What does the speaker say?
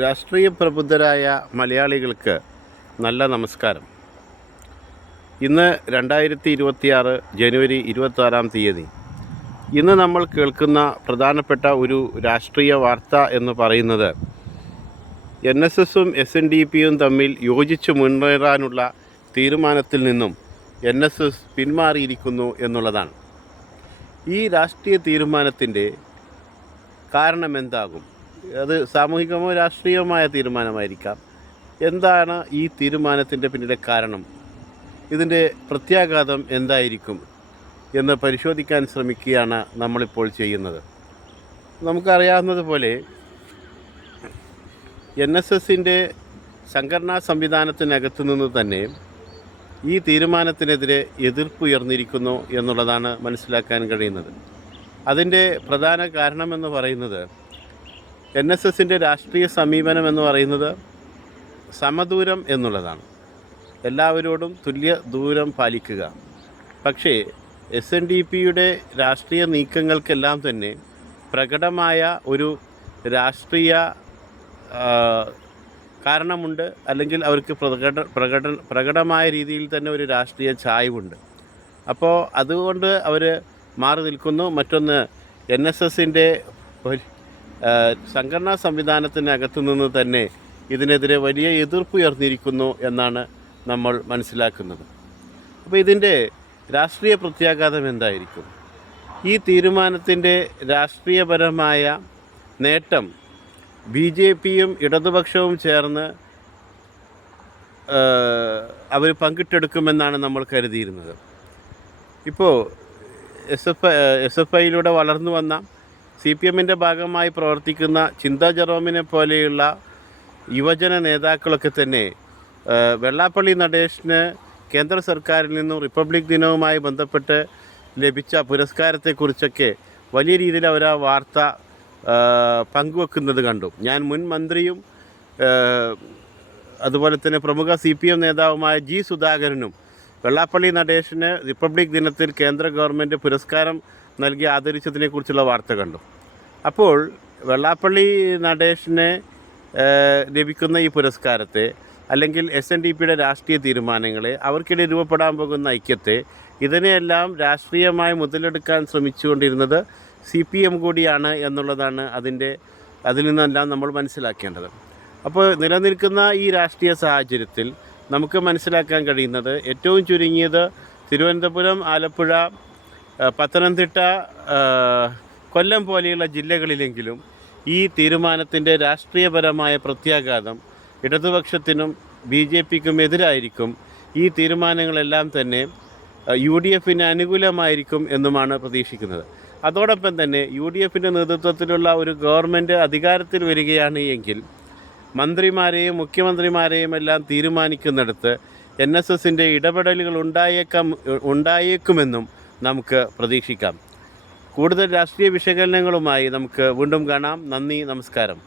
രാഷ്ട്രീയ പ്രബുദ്ധരായ മലയാളികൾക്ക് നല്ല നമസ്കാരം. ഇന്ന് 2026 ജനുവരി 26 തീയതി. ഇന്ന് നമ്മൾ കേൾക്കുന്ന പ്രധാനപ്പെട്ട ഒരു രാഷ്ട്രീയ വാർത്ത എന്ന് പറയുന്നത് NSSും SNDPയും തമ്മിൽ യോജിച്ച് മുന്നേറാനുള്ള തീരുമാനത്തിൽ നിന്നും NSS പിന്മാറിയിരിക്കുന്നു എന്നുള്ളതാണ്. ഈ രാഷ്ട്രീയ തീരുമാനത്തിൻ്റെ കാരണം എന്താകും? അത് സാമൂഹികമോ രാഷ്ട്രീയമായ തീരുമാനമായിരിക്കാം. എന്താണ് ഈ തീരുമാനത്തിൻ്റെ പിന്നിലെ കാരണം? ഇതിൻ്റെ പ്രത്യാഘാതം എന്തായിരിക്കും എന്ന് പരിശോധിക്കാൻ ശ്രമിക്കുകയാണ് നമ്മളിപ്പോൾ ചെയ്യുന്നത്. നമുക്കറിയാവുന്നതുപോലെ NSSൻ്റെ സംഘടനാ സംവിധാനത്തിനകത്തു നിന്ന് തന്നെ ഈ തീരുമാനത്തിനെതിരെ എതിർപ്പുയർന്നിരിക്കുന്നു എന്നുള്ളതാണ് മനസ്സിലാക്കാൻ കഴിയുന്നത്. അതിൻ്റെ പ്രധാന കാരണമെന്ന് പറയുന്നത് NSSൻ്റെ രാഷ്ട്രീയ സമീപനം എന്ന് പറയുന്നത് സമദൂരം എന്നുള്ളതാണ്. എല്ലാവരോടും തുല്യ ദൂരം പാലിക്കുക. പക്ഷേ SNDPയുടെ രാഷ്ട്രീയ നീക്കങ്ങൾക്കെല്ലാം തന്നെ പ്രകടമായ ഒരു രാഷ്ട്രീയ കാരണമുണ്ട്, അല്ലെങ്കിൽ അവർക്ക് പ്രകടമായ രീതിയിൽ തന്നെ ഒരു രാഷ്ട്രീയ ചായ്വുണ്ട്. അപ്പോൾ അതുകൊണ്ട് അവർ മാറി നിൽക്കുന്നു. മറ്റൊന്ന്, NSSൻ്റെ സംഘടനാ സംവിധാനത്തിനകത്തു നിന്ന് തന്നെ ഇതിനെതിരെ വലിയ എതിർപ്പുയർന്നിരിക്കുന്നു എന്നാണ് നമ്മൾ മനസ്സിലാക്കുന്നത്. അപ്പോൾ ഇതിൻ്റെ രാഷ്ട്രീയ പ്രത്യാഘാതം എന്തായിരിക്കും? ഈ തീരുമാനത്തിൻ്റെ രാഷ്ട്രീയപരമായ നേട്ടം BJPയും ഇടതുപക്ഷവും ചേർന്ന് അവർ പങ്കിട്ടെടുക്കുമെന്നാണ് നമ്മൾ കരുതിയിരുന്നത്. ഇപ്പോൾ SFIയിലൂടെ വളർന്നു വന്ന CPMൻ്റെ ഭാഗമായി പ്രവർത്തിക്കുന്ന ചിന്താ ജെറോമിനെ പോലെയുള്ള യുവജന നേതാക്കളൊക്കെ തന്നെ വെള്ളാപ്പള്ളി നടേശന് കേന്ദ്ര സർക്കാരിൽ നിന്നും റിപ്പബ്ലിക് ദിനവുമായി ബന്ധപ്പെട്ട് ലഭിച്ച പുരസ്കാരത്തെക്കുറിച്ചൊക്കെ വലിയ രീതിയിൽ അവർ ആ വാർത്ത പങ്കുവെക്കുന്നത് കണ്ടു. ഞാൻ മുൻ മന്ത്രിയും അതുപോലെ തന്നെ പ്രമുഖ CPM നേതാവുമായ G. സുധാകരനും വെള്ളാപ്പള്ളി നടേശന് റിപ്പബ്ലിക് ദിനത്തിൽ കേന്ദ്ര ഗവൺമെൻറ് പുരസ്കാരം നൽകി ആദരിച്ചതിനെക്കുറിച്ചുള്ള വാർത്ത കണ്ടു. അപ്പോൾ വെള്ളാപ്പള്ളി നടേശന് ലഭിക്കുന്ന ഈ പുരസ്കാരത്തെ, അല്ലെങ്കിൽ SNDPയുടെ രാഷ്ട്രീയ തീരുമാനങ്ങളെ, അവർക്കിടെ രൂപപ്പെടാൻ പോകുന്ന ഐക്യത്തെ, ഇതിനെയെല്ലാം രാഷ്ട്രീയമായി മുതലെടുക്കാൻ ശ്രമിച്ചുകൊണ്ടിരുന്നത് CPM കൂടിയാണ് എന്നുള്ളതാണ് അതിൽ നിന്നെല്ലാം നമ്മൾ മനസ്സിലാക്കേണ്ടത്. അപ്പോൾ നിലനിൽക്കുന്ന ഈ രാഷ്ട്രീയ സാഹചര്യത്തിൽ നമുക്ക് മനസ്സിലാക്കാൻ കഴിയുന്നത്, ഏറ്റവും ചുരുങ്ങിയത് തിരുവനന്തപുരം, ആലപ്പുഴ, പത്തനംതിട്ട, കൊല്ലം പോലെയുള്ള ജില്ലകളിലെങ്കിലും ഈ തീരുമാനത്തിൻ്റെ രാഷ്ട്രീയപരമായ പ്രത്യാഘാതം ഇടതുപക്ഷത്തിനും BJPക്കും എതിരായിരിക്കും. ഈ തീരുമാനങ്ങളെല്ലാം തന്നെ UDFന് അനുകൂലമായിരിക്കും എന്നുമാണ് പ്രതീക്ഷിക്കുന്നത്. അതോടൊപ്പം തന്നെ UDFൻ്റെ നേതൃത്വത്തിലുള്ള ഒരു ഗവൺമെൻറ് അധികാരത്തിൽ വരികയാണ് എങ്കിൽ മന്ത്രിമാരെയും മുഖ്യമന്ത്രിമാരെയും എല്ലാം തീരുമാനിക്കുന്നിടത്ത് NSSൻ്റെ ഇടപെടലുകൾ ഉണ്ടായേക്കുമെന്നും നമുക്ക് പ്രതീക്ഷിക്കാം. കൂടുതൽ രാഷ്ട്രീയ വിശകലനങ്ങളുമായി നമുക്ക് വീണ്ടും കാണാം. നന്ദി, നമസ്കാരം.